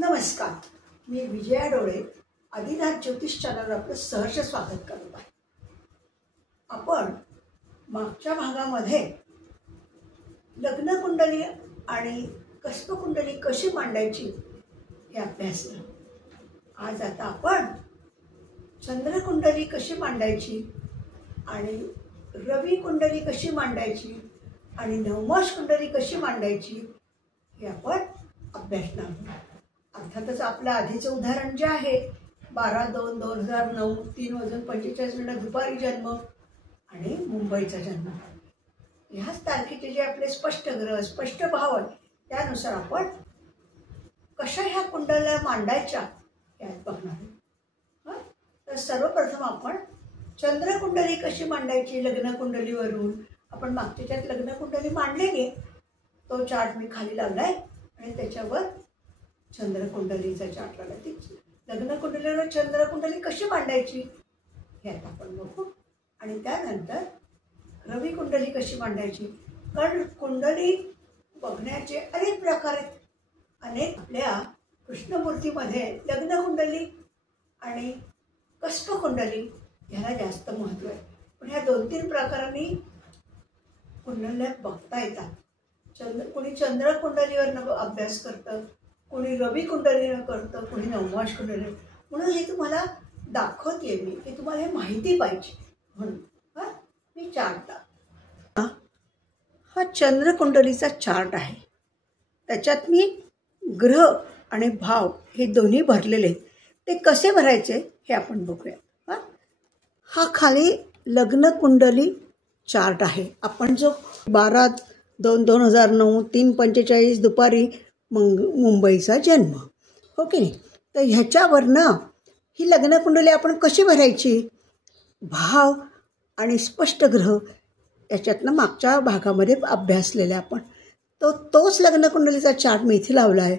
नमस्कार, मी विजया डोळे आदिनाथ ज्योतिष चॅनलवर आपलं सहर्ष स्वागत करत आहे. आपण मागच्या भागामध्ये लग्नकुंडली आणि कस्पकुंडली कशी मांडायची हे अभ्यासलं. आज आता आपण चंद्रकुंडली कशी मांडायची आणि रवी कुंडली कशी मांडायची आणि नवमाश कुंडली कशी मांडायची हे आपण अभ्यासणार आहोत. अर्थातच आपलं आधीचं उदाहरण जे आहे 12/2/2009 3:45 दुपारी जन्म आणि मुंबईचा जन्म, ह्याच तारखेचे जे आपले स्पष्ट ग्रह स्पष्ट भाव आहे त्यानुसार आपण कशा ह्या कुंडल्या मांडायच्या यात बघणार आहोत. तर सर्वप्रथम आपण चंद्रकुंडली कशी मांडायची लग्नकुंडलीवरून आपण मागच्याच्यात लग्नकुंडली मांडलेली, तो चार्ट मी खाली लावलाय आणि त्याच्यावर चंद्रकुंडलीचा चार्ट लावला. ती लग्नकुंडलीवर चंद्रकुंडली कशी मांडायची हे आता आपण बघू. आणि त्यानंतर रवी कुंडली कशी मांडायची, कारण कुंडली बघण्याचे अनेक प्रकार आहेत. अनेक आपल्या कृष्णमूर्तीमध्ये लग्नकुंडली आणि कस्पकुंडली ह्याला जास्त महत्त्व आहे. पण ह्या 2-3 प्रकारांनी कुंडल्या बघता येतात. कोणी चंद्रकुंडलीवर अभ्यास करतं, कोणी रवी कुंडलीनं करतं, कोणी नवमाश कुंडली. म्हणून हे तुम्हाला दाखवते मी की तुम्हाला हे माहिती पाहिजे म्हणून. मी चार्ट हा चंद्रकुंडलीचा चार्ट आहे. त्याच्यात मी ग्रह आणि भाव हे दोन्ही भरलेले आहेत. ते कसे भरायचे हे आपण बघूया. हा खाली लग्नकुंडली चार्ट आहे. आपण जो 12/2/2009 3:45 दुपारी मुंबईचा जन्म, हो की नाही. तर ह्याच्यावरनं ही लग्नकुंडली आपण कशी भरायची, भाव आणि स्पष्ट ग्रह याच्यातनं मागच्या भागामध्ये अभ्यासलेला आपण तोच लग्नकुंडलीचा चार्ट मी इथे लावला आहे.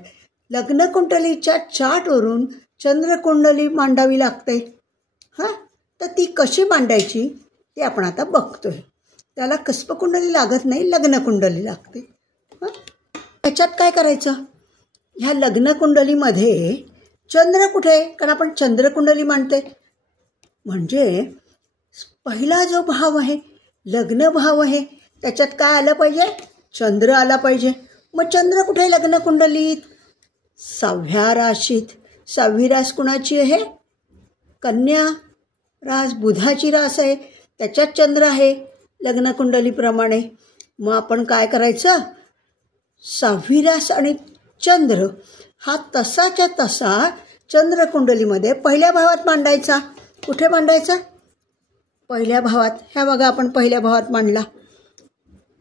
लग्नकुंडलीच्या चार्टवरून चंद्रकुंडली मांडावी लागते. तर ती कशी मांडायची ते आपण आता बघतोय. त्याला कस्पकुंडली लागत नाही, लग्नकुंडली लागते. त्याच्यात काय करायचं, ह्या लग्नकुंडलीमध्ये चंद्र कुठे आहे, कारण आपण चंद्रकुंडली मांडते. म्हणजे पहिला जो भाव आहे लग्न भाव आहे त्याच्यात काय आलं पाहिजे, चंद्र आला पाहिजे. मग चंद्र कुठे आहे लग्नकुंडलीत, 6व्या राशीत. 6वी रास कुणाची आहे, कन्या रास, बुधाची रास आहे. त्याच्यात चंद्र आहे लग्नकुंडलीप्रमाणे. मग आपण काय करायचं, 6वी रास आणि चंद्र हा तसाच्या तसा चंद्रकुंडलीमध्ये पहिल्या भावात मांडायचा. कुठे मांडायचा, पहिल्या भावात. ह्या बघा आपण पहिल्या भावात मांडला.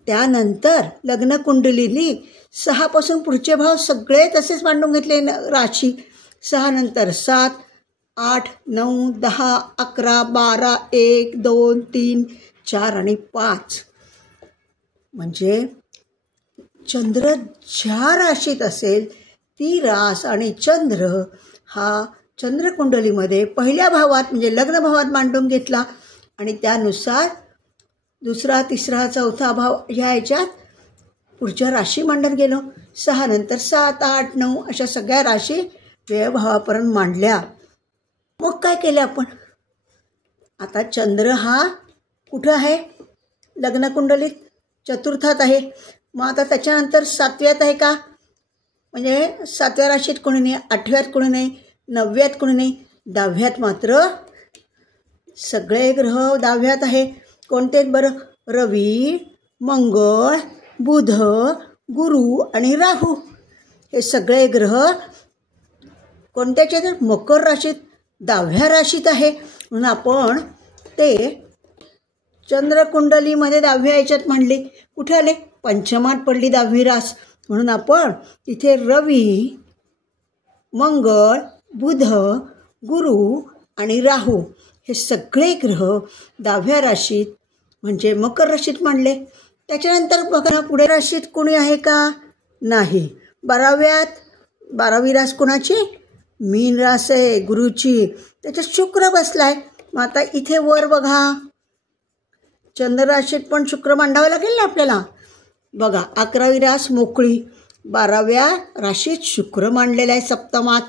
त्यानंतर लग्नकुंडलीनी 6 पासून पुढचे भाव सगळे तसेच मांडून घेतले. राशी 6 नंतर 7, 8, 9, 10, 11, 12, 1, 2, 3, 4 आणि 5. म्हणजे चंद्र ज्या राशीत असेल ती रास आणि चंद्र हा चंद्रकुंडलीमध्ये पहिल्या भावात म्हणजे लग्न भावात मांडून घेतला. आणि त्यानुसार 2रा 3रा 4था भाव ह्या ह्याच्यात पुढच्या राशी मांडत गेलो. 6 नंतर 7, 8, 9 अशा सगळ्या राशी व्ययभावापर्यंत मांडल्या. मग काय केलं आपण, आता चंद्र हा कुठं आहे लग्नकुंडलीत, चतुर्थात आहे. मग आता त्याच्यानंतर 7व्यात आहे का, म्हणजे 7व्या राशीत कोणी नाही, 8व्यात कोणी नाही, 9व्यात कोणी नाही. 10व्यात मात्र सगळे ग्रह 10व्यात आहे. कोणते बरं, रवी, मंगळ, बुध, गुरु आणि राहू हे सगळे ग्रह कोणत्याचे, मकर राशीत 10व्या राशीत आहे. म्हणून आपण ते चंद्रकुंडलीमध्ये 10व्या याच्यात मांडले. कुठे आले, पंचमात पडली 10वी रास. म्हणून आपण तिथे रवी, मंगळ, बुध, गुरु आणि राहू हे सगळे ग्रह 10व्या राशीत म्हणजे मकर राशीत मांडले. त्याच्यानंतर बघा पुढे राशीत कोणी आहे का, नाही. 12वी रास कोणाची, मीन रास आहे गुरुची. त्याच्यात शुक्र बसलाय. मग आता इथे वर बघा चंद्र राशीत पण शुक्र मांडावं लागेल ना आपल्याला. बघा 11वी रास मोकळी 12व्या राशीत शुक्र मांडलेला आहे सप्तमात.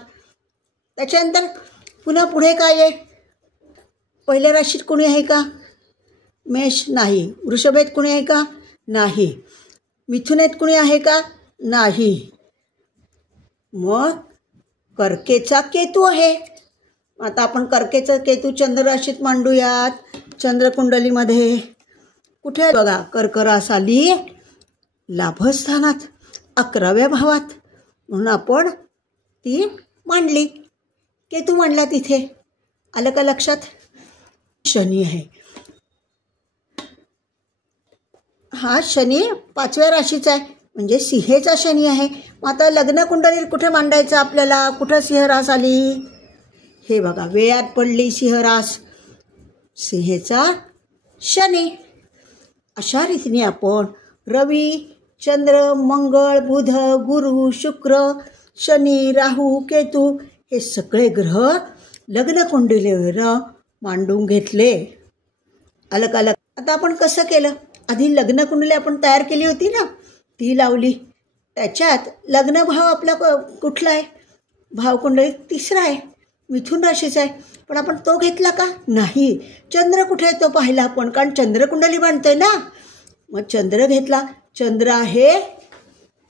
त्याच्यानंतर पुन्हा पुढे काय आहे? पहिल्या राशीत कोणी आहे का? मेष नाही. वृषभेत कोणी आहे का? नाही. मिथुनेत कोणी आहे का? नाही. मग कर्केचा केतू आहे. आता आपण कर्केचा केतू चंद्र राशीत मांडूयात. चंद्रकुंडलीमध्ये कुठे आहे बघा? कर्क रास आली लाभस्थानात 11व्या भावात, म्हणून आपण ती मांडली. केतू मांडला तिथे. आलं का लक्षात? शनी आहे. हा शनी 5व्या राशीचा आहे, म्हणजे सिंहेचा शनी आहे. मग आता लग्न कुंडली कुठे मांडायचं आपल्याला? कुठं सिंहरास आली? हे बघा, वेळात पडली सिंहरास, सिंहेचा शनी. अशा रीतीने आपण रवी, चंद्र, मंगळ, बुध, गुरु, शुक्र, शनी, राहू, केतू हे सगळे ग्रह लग्न कुंडलीवर मांडून घेतले. आलं का? आता आपण कसं केलं? आधी लग्न कुंडली आपण तयार केली होती ना, ती लावली. त्याच्यात लग्न भाव आपला कुठला आहे? भावकुंडलीत 3रा आहे, मिथुन राशीचा आहे. पण आपण तो घेतला का? नाही. चंद्र कुठे आहे तो पाहिला आपण, कारण चंद्रकुंडली बांधतोय ना. मग चंद्र घेतला. चंद्र आहे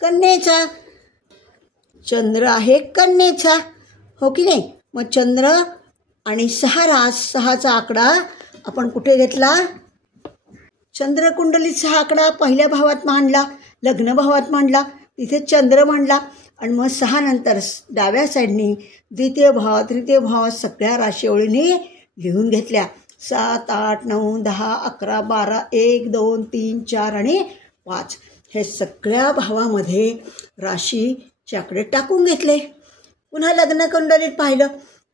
कन्येचा. चंद्र आहे कन्येचा, हो की नाही? मग चंद्र आणि 6 रास, 6चा आकडा आपण कुठे घेतला? चंद्रकुंडलीत 6 आकडा पहिल्या भावात मांडला, लग्न भावात मांडला, तिथे चंद्र मांडला. आणि मग 6 नंतर डाव्या साईडनी द्वितीय भाव, तृतीय भाव सगळ्या राशी ओळीने लिहून घेतल्या. 7, 8, 9, 10, 11, 12, 1, 2, 3, 4 आणि 5 हे सगळ्या भावामध्ये राशीचे आकडे टाकून घेतले. पुन्हा लग्न कुंडलीत पाहिलं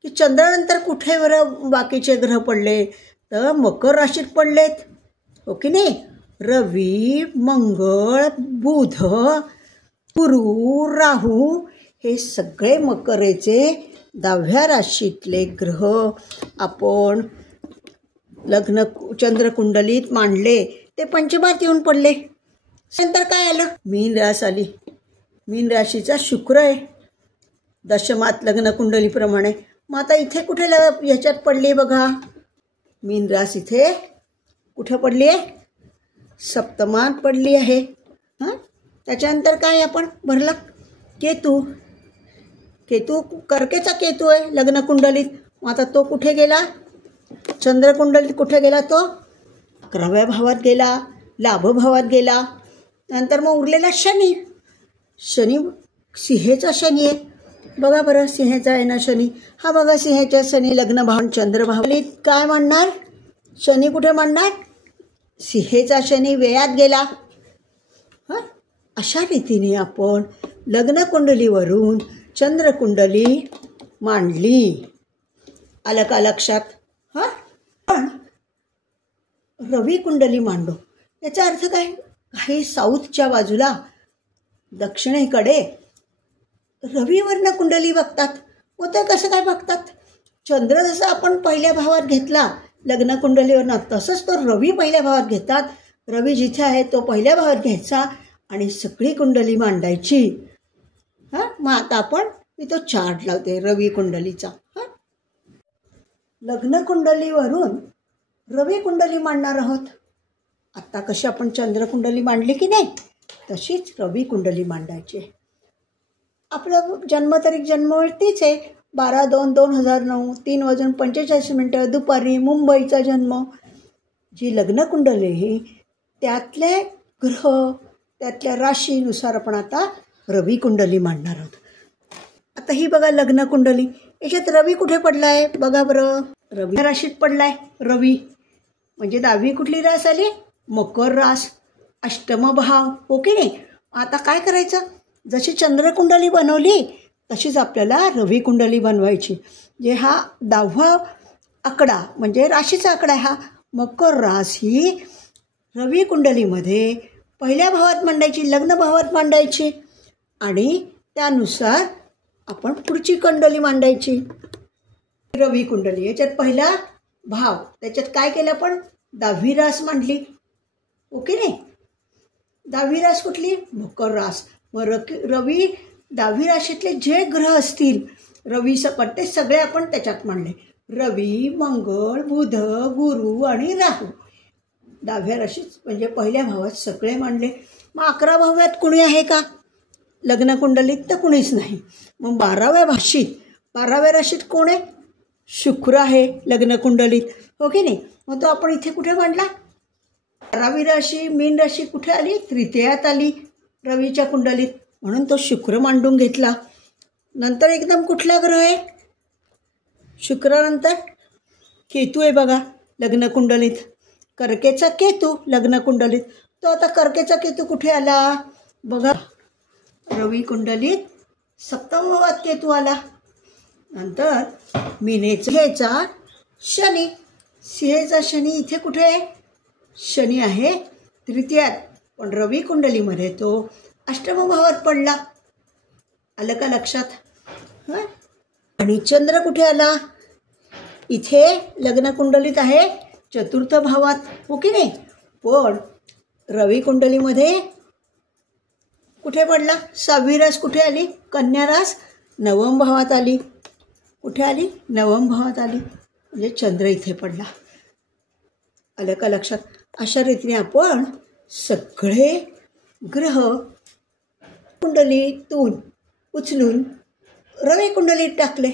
की चंद्रानंतर कुठे बरं बाकीचे ग्रह पडले? तर मकर राशीत पडलेत, हो की नाही? रवी, मंगळ, बुध, गुरु, राहू हे सगळे मकरेचे 10व्या राशीतले ग्रह आपण लग्न चंद्रकुंडलीत मांडले. ते पंचमात येऊन पडले. नंतर काय आलं? मीन रास आली. मीन राशीचा शुक्र आहे दशमात लग्न कुंडलीप्रमाणे. मग आता इथे कुठे ह्याच्यात पडली बघा? मीन रास इथे कुठे पडली आहे? सप्तमात पडली आहे. हां, त्याच्यानंतर काय आपण भरला? केतू. केतू कर्केचा केतू आहे लग्न कुंडलीत. मग आता तो कुठे गेला? चंद्रकुंडलीत कुठे गेला? तो 11व्या भावात गेला, लाभ भावात गेला. नंतर मग उरलेला शनी. शनी सिंहेचा शनी आहे. बघा बरं, सिंहेचा आहे ना शनी. हा बघा सिंहेचा शनी लग्न भाव चंद्रभावलीत काय मांडणार? शनी कुठे मांडणार? सिंहेचा शनी वेळात गेला. हां, अशा रीतीने आपण लग्न कुंडलीवरून चंद्रकुंडली मांडली. आलं का लक्षात? हां, पण रवी कुंडली मांडू याचा अर्थ काय? काही साऊथच्या बाजूला दक्षिणेकडे रवीवरनं कुंडली बघतात. होतं कसं काय बघतात? चंद्र जसं आपण पहिल्या भावात घेतला लग्न कुंडलीवरनं, तसंच तो रवी पहिल्या भावात घेतात. रवी जिथे आहे तो पहिल्या भावात घ्यायचा आणि सगळी कुंडली मांडायची. हां, मग आता आपण मी तो चार्ट लावते रवी कुंडलीचा. हां, लग्न कुंडलीवरून रवी कुंडली मांडणार आहोत. आत्ता कशी आपण चंद्रकुंडली मांडली की नाही, तशीच रवी कुंडली मांडायची. आपलं जन्मतारीख जन्मवेळ तीच आहे, 12/2/2009, 3:45 दुपारी, मुंबईचा जन्म. जी लग्न कुंडली आहे त्यातले ग्रह, त्यातल्या राशीनुसार आपण आता रवी कुंडली मांडणार आहोत. आता ही बघा लग्न कुंडली, याच्यात रवी कुठे पडला आहे बघा बरं? रवी राशीत पडला आहे रवी. म्हणजे 10वी कुठली रास आली? मकर रास, अष्टम भाव, हो की नाही? आता काय करायचं? जशी चंद्रकुंडली बनवली तशीच आपल्याला रवी कुंडली बनवायची. जे हा 10वा आकडा म्हणजे राशीचा आकडा आहे. हा मकर रास ही रवी कुंडलीमध्ये पहिल्या भावात मांडायची, लग्न भावात मांडायची आणि त्यानुसार आपण पुढची कुंडली मांडायची. रवी कुंडली याच्यात पहिला भाव, त्याच्यात काय केलं आपण? 10वी रास मांडली, ओके नाही? 10वी रास कुठली? मकर रास. मग रवी 10वी राशीतले जे ग्रह असतील रवी सकट ते सगळे आपण त्याच्यात मांडले. रवी, मंगळ, बुध, गुरु आणि राहू 10व्या राशीत म्हणजे पहिल्या भावात सगळे मांडले. मग 11 भावात कुणी आहे का लग्नकुंडलीत? तर कुणीच नाही. मग 12व्या राशीत कोण आहे? शुक्र आहे लग्नकुंडलीत, हो की नाही? मग तो आपण इथे कुठे मांडला? 12वी राशी मीन राशी कुठे आली? तृतीयात आली रवीच्या कुंडलीत, म्हणून तो शुक्र मांडून घेतला. नंतर एकदम कुठला ग्रह आहे? शुक्रानंतर केतू आहे बघा लग्नकुंडलीत. कर्केचा केतू लग्नकुंडलीत. तो आता कर्केचा केतू कुठे आला बघा? रवी कुंडलीत 7व्या भावात केतू आला. नंतर मीनेचा शनी, सिंहेचा शनी इथे कुठे आहे? शनी आहे तृतीयात, पण रवी कुंडलीमध्ये तो 8व्या भावात पडला. आलं का लक्षात? हां. आणि चंद्र कुठे आला? इथे लग्नकुंडलीत आहे 4थ्या भावात, हो की नाही? पण रवी कुंडलीमध्ये कुठे पडला? 6वी रास कुठे आली? कन्या रास 9व्या भावात आली. कुठे आली? 9व्या भावात आली, म्हणजे चंद्र इथे पडला. आलं का लक्षात? अशा रीतीने आपण सगळे ग्रह कुंडलीतून उचलून रवी कुंडलीत टाकले.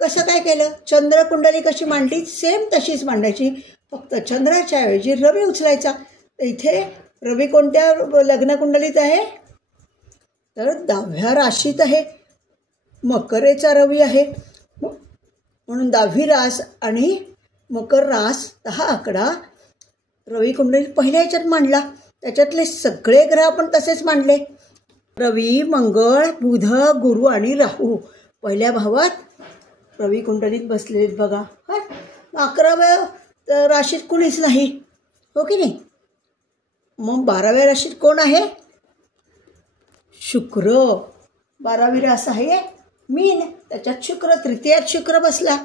कसं काय केलं? चंद्र कुंडली कशी मांडली सेम तशीच मांडायची, फक्त चंद्राच्या ऐवजी रवी उचलायचा. तर इथे रवी कोणत्या लग्नकुंडलीत आहे? तर 10व्या राशीत आहे. मकरेचा रवी आहे, म्हणून 10वी रास आणि मकर रास हा आकडा रवी कुंडलीत पहिल्या ह्याच्यात मांडला. त्याच्यातले सगळे ग्रह आपण तसेच मांडले. रवी, मंगळ, बुध, गुरु आणि राहू पहिल्या भावात रवी कुंडलीत बसलेत बघा. हां. 11व्या राशीत कुणीच नाही, हो की नाही? मग 12व्या राशीत कोण आहे? शुक्र. 12वी रास आहे मीन, त्याच्यात शुक्र, तृतीयात शुक्र बसला.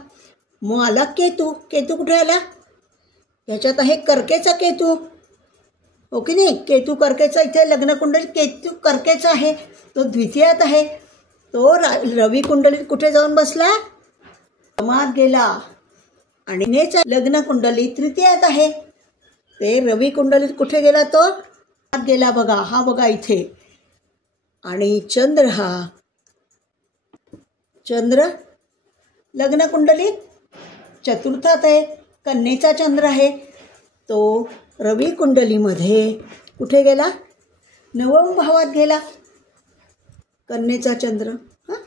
मग आला केतू. केतू कुठे आला? ह्याच्यात आहे कर्केचा केतू, हो की नाही? केतू कर्केचा इथे लग्नकुंडलीत केतू कर्केचा आहे, तो द्वितीयात आहे. तो रवी कुंडलीत कुठे जाऊन बसला? मात गेला. आणि नेचा लग्नकुंडलीत तृतीयात आहे, ते रवी कुंडलीत कुठे गेला? तो मात गेला बघा. हा बघा इथे. आणि चंद्र लग्नकुंडलीत 4थात आहे, कन्येचा चंद्र आहे. तो रवी कुंडलीमध्ये कुठे गेला? 9व्या भावात गेला कन्येचा चंद्र. हां.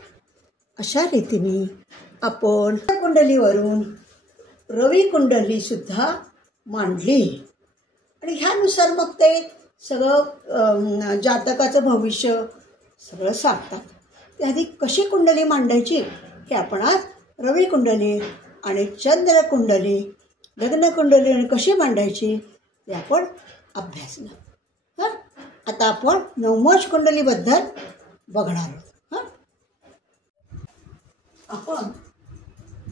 अशा रीतीने आपण कुंडलीवरून रवी कुंडलीसुद्धा मांडली. आणि ह्यानुसार मग ते सगळं जातकाचं भविष्य सगळं सांगतात. त्याआधी कशी कुंडली मांडायची हे आपण आज रवी कुंडली आणि चंद्र कुंडली लग्न कुंडली आणि कशी मांडायची ते आपण अभ्यासलं. हां. आता आपण नवमोश कुंडलीबद्दल बघणार आहोत. हां. आपण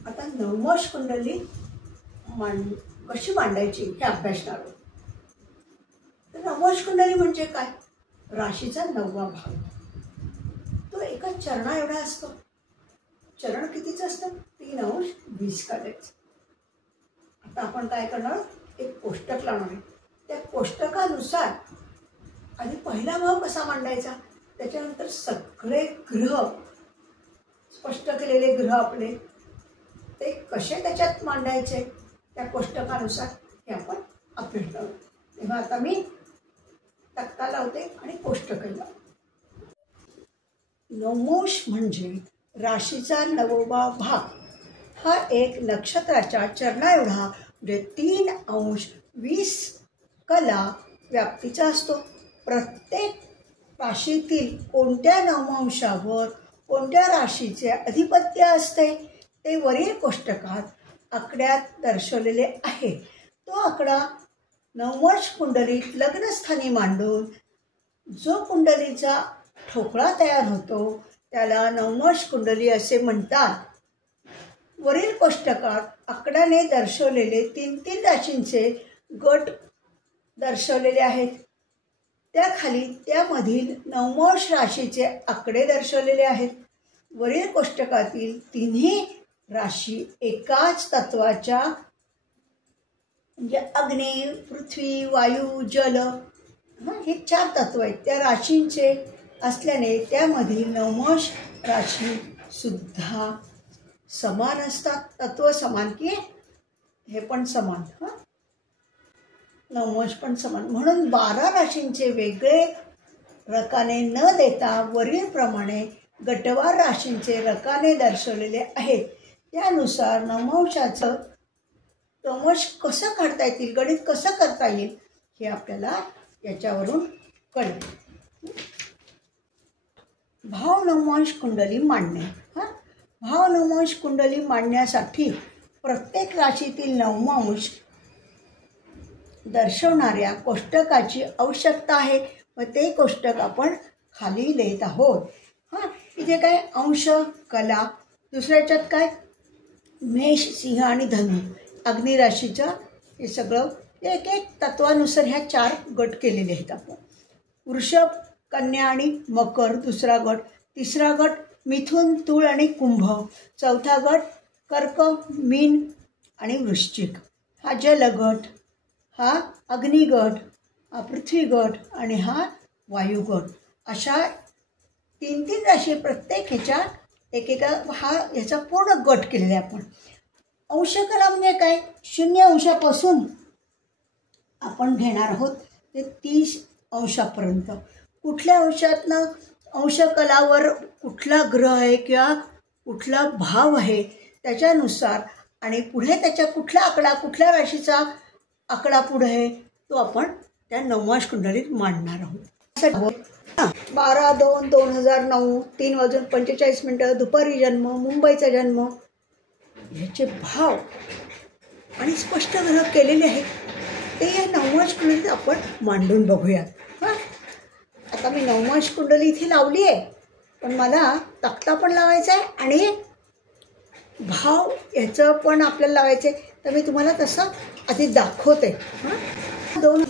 आता नवमोश कुंडली कशी मांडायची हे अभ्यासणार आहोत. तर नवमोश कुंडली म्हणजे काय? राशीचा 9वा भाव. तो एका चरणा एवढा असतो. चरण कितीचं असतं? 3 अंश 20 काढायचं. आता आपण काय करणार? एक कोष्टक लावणार आहे. त्या कोष्टकानुसार आधी पहिला भाव कसा मांडायचा, त्याच्यानंतर सगळे ग्रह स्पष्ट केलेले ग्रह आपले ते कसे त्याच्यात मांडायचे त्या कोष्टकानुसार हे आपण अभ्यासणार आहोत. तेव्हा आता मी तक्ता लावते आणि कोष्टक लावते. नवमोश म्हणजे राशीचा 9वा भाग. हा एक नक्षत्राच्या चरणा एवढा म्हणजे 3 अंश 20 कला व्याप्तीचा असतो. प्रत्येक राशीतील कोणत्या नवमांशावर कोणत्या राशीचे अधिपत्य असते ते वरील कोष्टकात आकड्यात दर्शवलेले आहे. तो आकडा नवमोश कुंडलीत लग्नस्थानी मांडून जो कुंडलीचा ठोकळा तयार होतो त्याला नवमोश कुंडली असे म्हणतात. वरील कोष्टकात आकड्याने दर्शवलेले 3 राशींचे गट दर्शवलेले आहेत. त्याखाली त्यामधील नवमोष राशीचे आकडे दर्शवलेले आहेत. वरील कोष्टकातील तिन्ही राशी एकाच तत्वाच्या म्हणजे अग्नी, पृथ्वी, वायू, जल हे 4 तत्व आहेत त्या राशींचे असल्याने त्यामधील नवमोष राशी सुद्धा समान असतात. तत्व समान की हे पण समान, नवमोष पण समान. म्हणून 12 राशींचे वेगळे रकाने न देता वरीलप्रमाणे गटवार राशींचे रकाने दर्शवलेले आहेत. त्यानुसार नवमोषाचं नवमोष कसं काढता येतील, गणित कसं करता येईल हे आपल्याला याच्यावरून कळेल. भाव नवमोष कुंडली मांडणे. भाव नवमोष कुंडली मांडण्यासाठी प्रत्येक राशीतील नवमोष दर्शवणाऱ्या कोष्टकाची आवश्यकता आहे व ते कोष्टक आपण खाली लिहित आहोत. इथे काय अंश, कला, दुसऱ्याच्यात काय मेष, सिंह आणि धनु अग्नी राशीचं हे सगळं एक एक तत्वानुसार ह्या 4 गट केलेले आहेत आपण. वृषभ, कन्या आणि मकर दुसरा गट, तिसरा गट मिथुन, तूळ आणि कुंभ, चौथा गट कर्क, मीन आणि वृश्चिक, हा जलगट, हा अग्निगट, हा पृथ्वी गट आणि हा वायू गट. अशा 3 राशी प्रत्येक ह्याच्या एकेका ह्याचा पूर्ण गट केलेला आहे आपण. अंशकला म्हणजे काय, 0 अंशापासून आपण घेणार आहोत ते 30 अंशापर्यंत. कुठल्या अंशातनं अंशकलावर कुठला ग्रह आहे किंवा कुठला भाव आहे त्याच्यानुसार आणि पुढे त्याच्या कुठला आकडा, कुठल्या राशीचा आकडा पुढे आहे तो आपण त्या नवमोष कुंडलीत मांडणार आहोत. 12/2/2009 3:45 दुपारी जन्म, मुंबईचा जन्म, ह्याचे भाव आणि स्पष्ट ग्रह केलेले आहेत ते या नवमोष कुंडलीत आपण मांडून बघूयात. आता मी नवमोष कुंडली इथे लावली आहे पण मला तक्ता पण लावायचा आहे आणि भाव याचं पण आपल्याला लावायचं आहे. तर मी तुम्हाला तसं आधी दाखवते. 2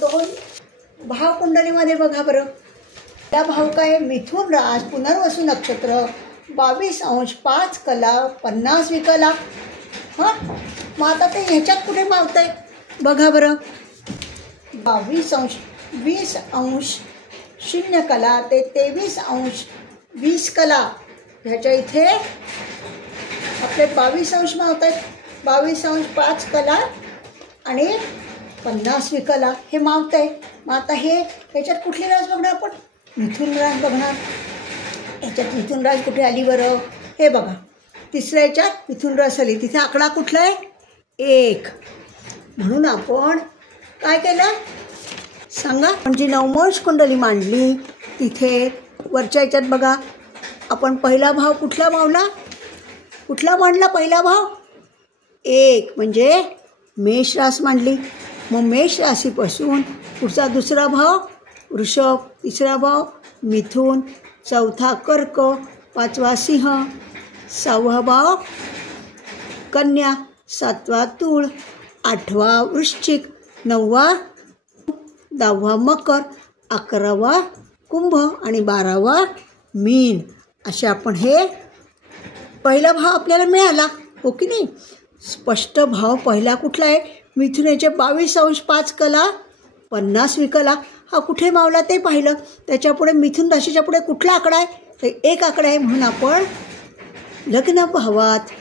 भाव कुंडलीमध्ये बघा बरं. त्या भाव काय, मिथुन रास, पुनर्वसू नक्षत्र, 22 अंश, 5 कला, 50 विकला. मग आता ते ह्याच्यात कुठे मावत आहे बघा बरं. 22 अंश, 20 अंश, 0 कला ते 23 अंश, 20 कला, ह्याच्या इथे आपले 22 अंश मावत आहेत. 22 अंश, 5 कला आणि 50 विकला हे मावत आहे. मग आता ह्याच्यात कुठली रास बघणार आपण, मिथुन रास बघणार. ह्याच्यात मिथुन रास कुठे आली बरं, हे बघा. तिसऱ्या ह्याच्यात मिथुन रास आली, तिथे आकडा कुठला आहे 1. म्हणून आपण काय केलं सांगा. म्हणजे नवमोष कुंडली मांडली तिथे वरच्या ह्याच्यात बघा आपण पहिला भाव कुठला मावला, कुठला मांडला पहिला भाव 1 म्हणजे मेष रास मांडली. मग मेष राशीपासून पुढचा दुसरा भाव वृषभ, तिसरा भाव मिथुन, चौथा कर्क, 5वा सिंह, 6वा भाव कन्या, 7वा तूळ, 8वा वृश्चिक, 9वा 10वा मकर, 11वा कुंभ आणि 12वा मीन. असे आपण हे पहिला भाव आपल्याला मिळाला हो की नाही. स्पष्ट भाव पहिला कुठला आहे, मिथुनाचे 22 अंश, 5 कला, 50 विकला. हा कुठे मावला ते पाहिलं. त्याच्यापुढे मिथुन राशीच्या पुढे कुठला आकडा आहे तर 1 आकडा आहे. म्हणून आपण लग्न भावात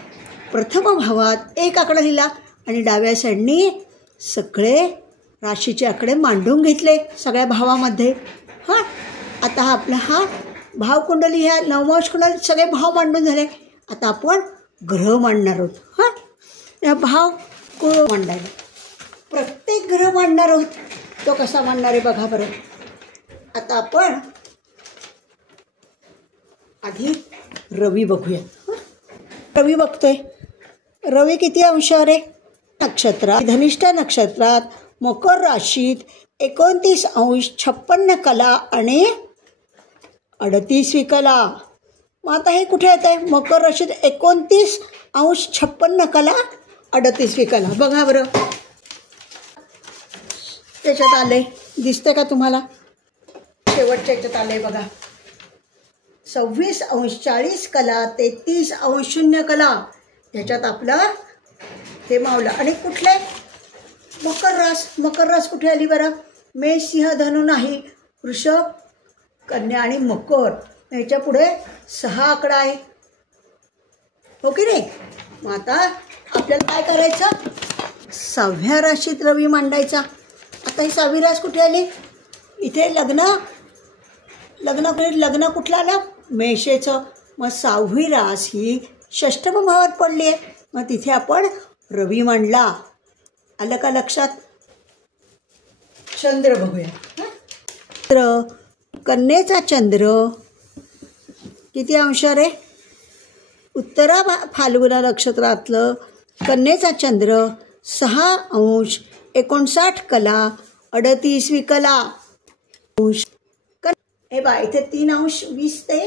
प्रथम भावात 1 आकडा लिहिला आणि डाव्या साईडनी सगळे राशीचे आकडे मांडून घेतले सगळ्या भावामध्ये. आता आपला भावकुंडली ह्या नवमोष कुंडलीत सगळे भाव मांडून झाले. आता आपण ग्रह मांडणार आहोत. या भाव मांडायला प्रत्येक ग्रह मांडणार आहोत. तो कसा मांडणार आहे बघा बरं. आता आपण आधी रवी बघूया. रवी बघतोय. रवी किती अंशावर आहे, नक्षत्रात धनिष्ठा नक्षत्रात मकर राशीत 29 अंश, 56 कला आणि 38 कला. मग आता हे कुठे येत आहे, मकर राशीत 29 अंश, 56 कला, 38 कला. बघा बरं त्याच्यात आले, दिसतंय का तुम्हाला. शेवटच्या याच्यात आलंय बघा. 26 अंश 40 कला 33 अंश शून्य कला. ह्याच्यात आपलं हे मावलं. आणि कुठले मकर रास. मकर रास कुठे आली बरं. मेष सिंह धनु नाही, वृषभ कन्या आणि मकर. ह्याच्या पुढे 6 आकडा आहे, हो की नाही. मग आता आपल्याला काय करायचं, 6व्या राशीत रवी मांडायचा. आता ही 6वी रास कुठे आली. इथे लग्न कुठलं आलं, मेषेचं. मग 6वी रास ही षष्ठम भावात पडली आहे. मग तिथे आपण रवी मांडला. आलं का लक्षात. चंद्र बघूया. चंद्र, कन्येचा चंद्र किती अंश रे. उत्तरा फाल्गुना नक्षत्रातलं कन्येचा चंद्र 6 अंश 59 कला 38 कला. हे बा इथे 3 अंश 20 ते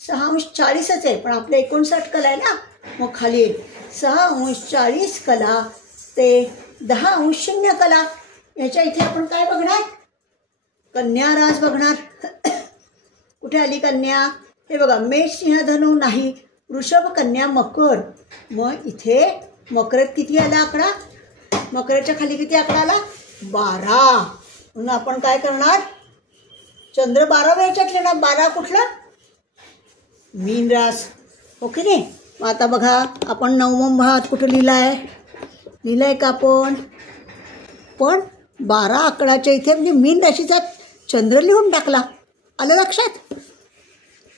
6 अंश 40च आहे, पण आपले 59 कला आहे ना. मग खाली 6 अंश 40 कला ते 10 अंश शून्य कला. याच्या इथे आपण काय बघणार, कन्या रास बघणार. कुठे आली कन्या. हे बघा मेष सिंह धनु नाही, वृषभ कन्या मकर. मग इथे मकरात किती आला आकडा, मकराच्या खाली किती आकडा आला, 12. म्हणून आपण काय करणार, चंद्र 12व्या याच्यात लिहिणार. 12 कुठला, मीन रास, हो की नाही. मग आता बघा आपण 9व्या भावात कुठं लिहिलं का आपण, पण 12 आकडाच्या इथे म्हणजे मीन राशीचा चंद्र लिहून टाकला. आलं लक्षात.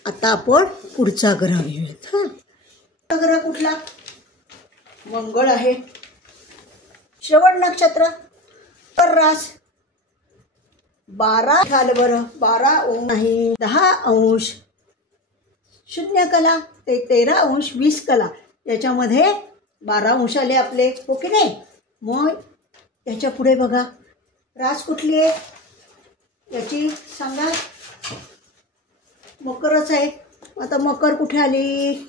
आता आपण पुढचा ग्रह घेऊयात. हां, ग्रह कुठला, मंगळ आहे. श्रवण नक्षत्र, पर रास 12 झालं बरं. 12 अंश नाही, 10 अंश शून्य कला ते 13 अंश 20 कला. याच्यामध्ये 12 अंश आले आपले, हो की नाही. मग याच्या पुढे बघा रास कुठली आहे, याची सांगा. मकरच आहे. आता मकर कुठे आली,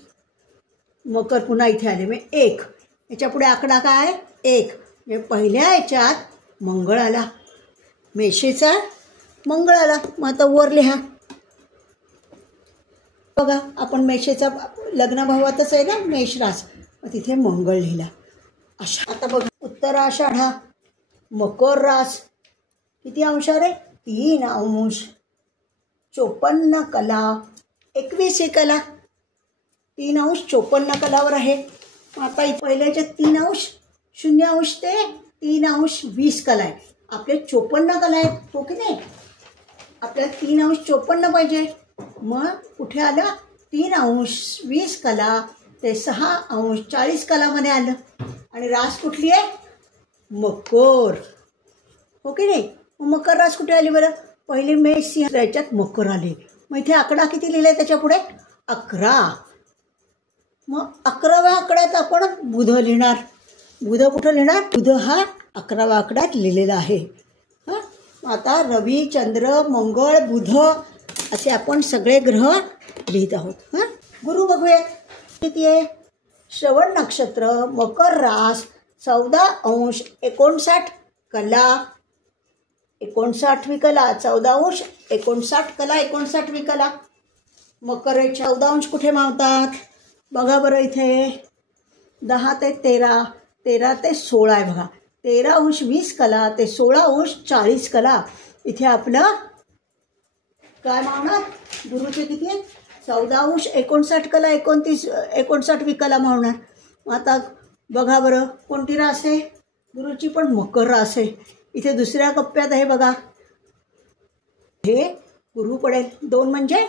मकर पुन्हा इथे आले. मग 1, याच्या पुढे आकडा काय 1. म्हणजे पहिल्या याच्यात मंगळ आला, मेषेचा मंगळ आला. मग आता वर लिहा बघा, आपण मेषेचा लग्न भावातच आहे ना मेष रास, मग तिथे मंगळ लिहिला. आता बघा उत्तराषाढा मकर रास किती अंश रे, 3 अंश 54 कला 21 कला. 3 अंश 54 कलावर आहे. आता पहिल्याच्या 3 अंश 0 अंश ते 3 अंश 20 कला आहे. आपले 54 कला आहेत, हो की नाही. आपल्याला 3 अंश 54 पाहिजे. मग कुठे आलं, 3 अंश 20 कला ते 6 अंश 40 कलामध्ये आलं. आणि रास कुठली आहे, मकर, हो की नाही. मग मकर रास कुठे आली बरं, पहिले मेष सिंह याच्यात मकर आले. मग इथे आकडा किती लिहिला आहे त्याच्या पुढे 11. मग 11व्या आकड्यात आपण बुध लिहिणार. बुध कुठं लिहिणार, बुध हा 11व्या आकड्यात लिहिलेला आहे. हां, आता रवी चंद्र मंगळ बुध असे आपण सगळे ग्रह लिहित आहोत. हां, गुरु बघूयात किती आहे. श्रवण नक्षत्र मकर रास 14 अंश 59 कला 59वी कला 14 अंश 59 कला 59वी कला. मकर 14 अंश कुठे मावतात बघा बरं. इथे 10 ते 13 13 ते 16 आहे बघा. 13 अंश 20 कला ते 16 अंश 40 कला. इथे आपलं काय मावणार, गुरुचे किती आहे 14 अंश 59 कला 59वी कला मावणार. आता बघा बरं कोणती रास आहे, गुरुची पण मकर रास आहे. इथे दुसऱ्या कप्प्यात आहे बघा, हे गुरु पडेल. 2 म्हणजे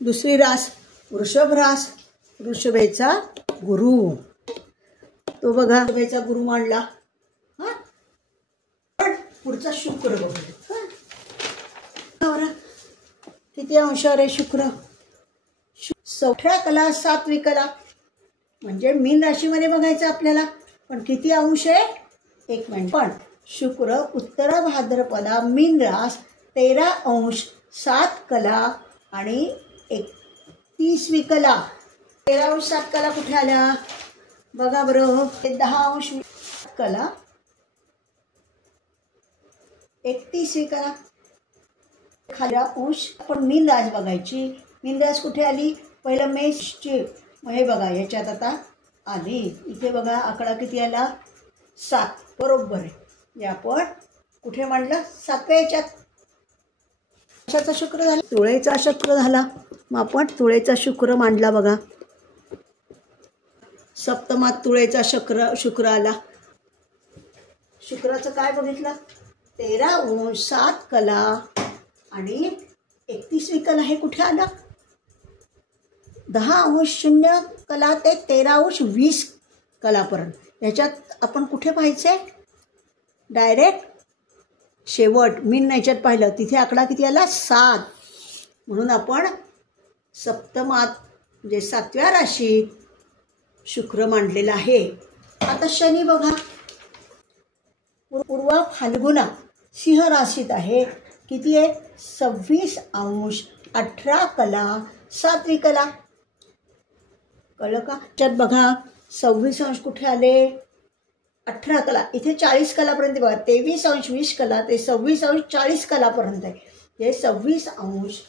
दुसरी रास वृषभ रास. वृषभेचा गुरु तो बघा, वृषभेचा गुरु मांडला. हां, पण पुढचा शुक्र बघूया. हां, किती अंशावर आहे शुक्र, 18 कला 7वी कला. म्हणजे मीन राशीमध्ये बघायचं आपल्याला, पण किती अंश आहे 1 मिनिट. पण शुक्र उत्तरा भाद्रपदा मीन रास 13 अंश 7 कला आणि 31वी कला. 13 अंश 7 कला कुठे आल्या बघा बरं. 10 अंश कला 31वी कला. खाली अंश आपण मीनरास बघायची. मीनरास कुठे आली? पहिलं मेषची. मग हे बघा याच्यात आता आली. इथे बघा आकडा किती आला? 7. बरोबर आहे. हे आपण कुठे मांडलं? 7व्या याच्यात. कशाचा शुक्र झाला? तुळेचा शुक्र झाला. मग आपण तुळेचा शुक्र मांडला बघा. सप्तमात तुळेचा शुक्र आला. शुक्राचं काय बघितलं? 13 अंश 7 कला आणि 31वी कला. हे कुठे आलं? 10 अंश 0 कला ते 13 अंश 20 कलापर्यंत. ह्याच्यात आपण कुठे पाहायचे? डायरेक्ट शेवट मीन ह्याच्यात पाहिलं तिथे आकडा किती आला? 7. म्हणून आपण सप्तमात म्हणजे 7व्या राशीत शुक्र मांडलेला आहे. आता शनी बघा. पूर्वा फाल्गुना सिंह राशीत आहे. किती आहे? 26 अंश 18 कला 7वी कला. कळलं का? त्यात बघा 26 अंश कुठे आले? 18 कला. इथे 40 कलापर्यंत बघा. 23 अंश 20 कला ते 26 अंश 40 कलापर्यंत आहे. हे 26 अंश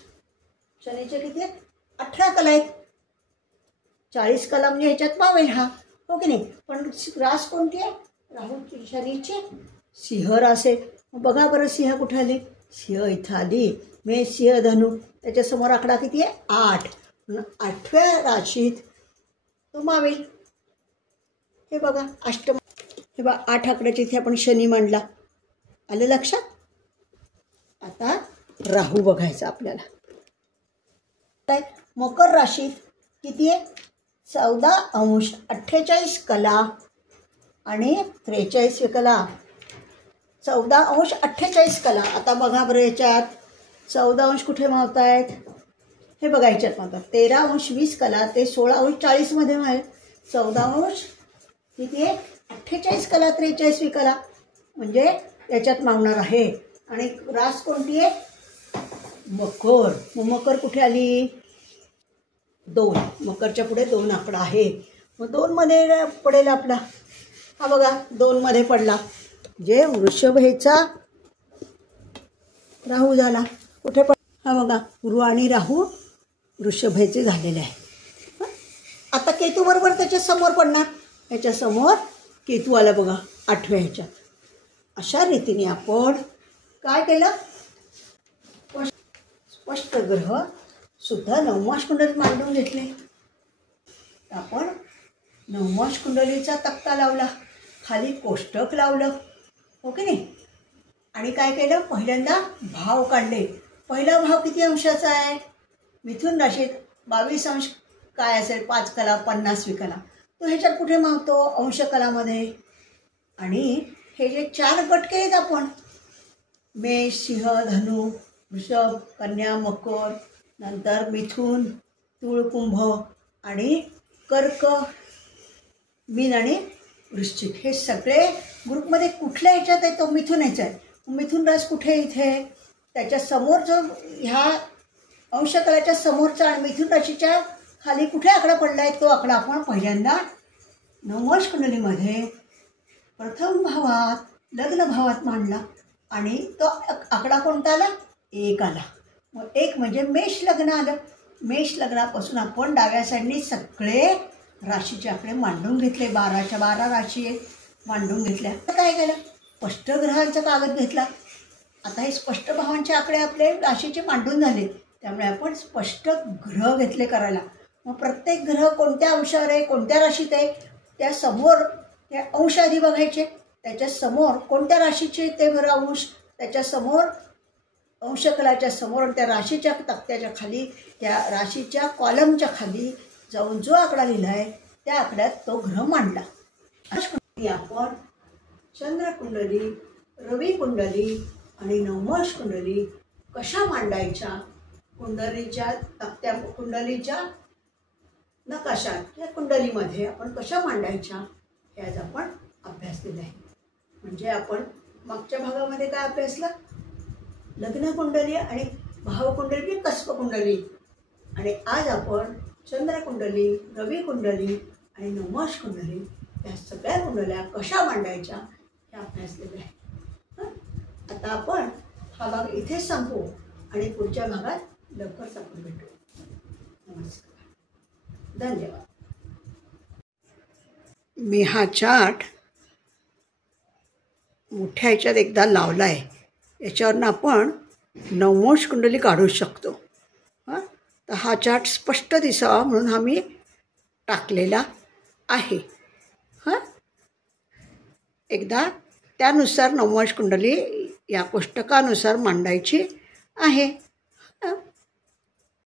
शनीचे किती आहेत? 18 कला आहेत. 40 कला म्हणजे ह्याच्यात पावेल हा, हो की नाही? पण रास कोणती आहे? राहू शनीची सिंह रास आहे. मग बघा बरं सिंह कुठे आली? सिंह इथं आली. मेष सिंह धनु. त्याच्यासमोर आकडा किती आहे? 8. म्हणून 8व्या राशीत तो मावेल. हे बघा अष्टम. हे बघा 8 आकड्याच्या इथे आपण शनी मांडला. आलं लक्षात? आता राहू बघायचा आपल्याला. मकर राशीत किती आहे? 14 अंश 48 कला आणि 43 कला. 14 अंश 48 कला. आता बघा बरं याच्यात 14 अंश कुठे मावत आहेत? हे बघा याच्यात मावतात. 13 अंश 20 कला ते 16 अंश 40मध्ये आहे. 14 अंश किती आहे? 48 कला 43वी कला म्हणजे याच्यात मावणार आहे. आणि रास कोणती आहे? मकर. मग मकर कुठे आली? 2. मकरच्या पुढे 2 आकडा आहे. मग 2मध्ये पडेल आपला. हा बघा 2मध्ये पडला. जे वृषभ ह्याचा राहू झाला. कुठे पड? हा बघा गुरु आणि राहू वृषभ ह्याचे झालेले आहे. आता केतू बरोबर त्याच्या समोर पडणार. ह्याच्या समोर केतू आला बघा 8व्या ह्याच्यात. अशा रीतीने आपण काय केलं? स्पष्ट ग्रह सुद्धा नवमाश कुंडलीत मांडून घेतले. आपण नवमाश कुंडलीचा तक्ता लावला. खाली कोष्टक लावलं, हो की नाही? आणि काय केलं? पहिल्यांदा भाव काढले. पहिला भाव किती अंशाचा आहे? मिथुन राशीत 22 अंश काय असेल? 5 कला 50वी कला. तो ह्याच्यात कुठे मावतो? अंश कलामध्ये. आणि हे जे 4 गट केलेत आपण मेष सिंह धनु वृषभ कन्या मकर नंतर मिथुन तुळ कुंभ आणि कर्क मीन आणि वृश्चिक. हे सगळे ग्रुपमध्ये कुठल्या ह्याच्यात आहे? तो मिथुन ह्याचा आहे. मिथुन रास कुठे? इथे. त्याच्या समोर जो ह्या अंशकलाच्या समोरचा आणि मिथुन राशीच्या खाली कुठे आकडा पडला आहे? तो आकडा आपण पहिल्यांदा नवमाश कुंडलीमध्ये प्रथम भावात लग्न भावात मांडला. आणि तो आकडा कोणता आला? 1 आला. मग 1 म्हणजे मेष लग्न आलं. मेष लग्नापासून आपण डाव्या साईडने सगळे राशीचे आकडे मांडून घेतले. 12च्या 12 राशी मांडून घेतल्या. तर काय केलं? स्पष्ट ग्रहांचा कागद घेतला. आता हे स्पष्ट भावांचे आकडे आपले राशीचे मांडून झाले. त्यामुळे आपण स्पष्ट ग्रह घेतले करायला. मग प्रत्येक ग्रह कोणत्या अंशावर आहे, कोणत्या राशीत आहे, त्या समोर ते अंश आधी बघायचे. त्याच्या समोर कोणत्या राशीचे ते अंश, त्याच्या समोर अंशकलाच्या समोर त्या राशीच्या तक्त्याच्या खाली त्या राशीच्या कॉलमच्या खाली जाऊन जो आकडा लिहिला आहे त्या आकड्यात तो ग्रह मांडला. आपण चंद्रकुंडली, रवी कुंडली आणि नवमाश कुंडली कशा मांडायच्या, कुंडलीच्या तक्त्या कुंडलीच्या नकाशात या कुंडलीमध्ये आपण कशा मांडायच्या हे आज आपण अभ्यासलेलं आहे. म्हणजे आपण मागच्या भागामध्ये काय अभ्यासलं? लग्न कुंडली आणि भावकुंडली कस्प कुंडली. आणि आज आपण चंद्रकुंडली, रवी कुंडली आणि नवमाश कुंडली या सगळ्या कुंडल्या कशा मांडायच्या हे अभ्यासलेलं आहे. आता आपण हा भाग इथेच संपवू आणि पुढच्या भागात लवकरच आपण भेटू. नमस्कार, धन्यवाद. मी हा चार्ट मोठ्या ह्याच्यात एकदा लावला आहे. याच्यावरनं आपण नवमोश कुंडली काढू शकतो. हां, तर हा चार्ट स्पष्ट दिसावा म्हणून हा मी टाकलेला आहे. हां, एकदा त्यानुसार नवमोश कुंडली या कोष्टकानुसार मांडायची आहे.